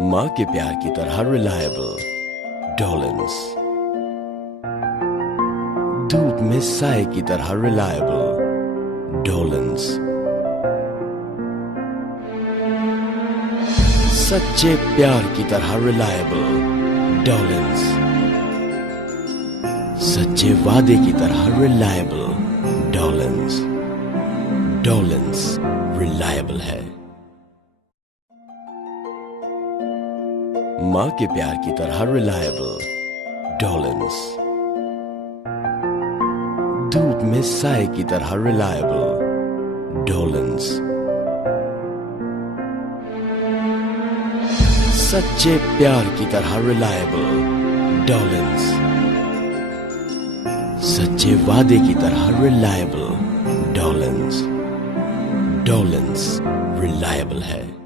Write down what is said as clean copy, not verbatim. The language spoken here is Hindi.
माँ के प्यार की तरह रिलायबल डॉलिंस। धूप में साए की तरह रिलायबल डॉलिंस। सच्चे प्यार की तरह रिलायबल डॉलिंस। सच्चे वादे की तरह रिलायबल डॉलिंस। डॉलिंस रिलायबल है। माँ के प्यार की तरह रिलायबल डॉलिंस। धूप में साए की तरह रिलायबल डॉलिंस। सच्चे प्यार की तरह रिलायबल डॉलिंस। सच्चे वादे की तरह रिलायबल डॉलिंस। डॉलिंस रिलायबल है।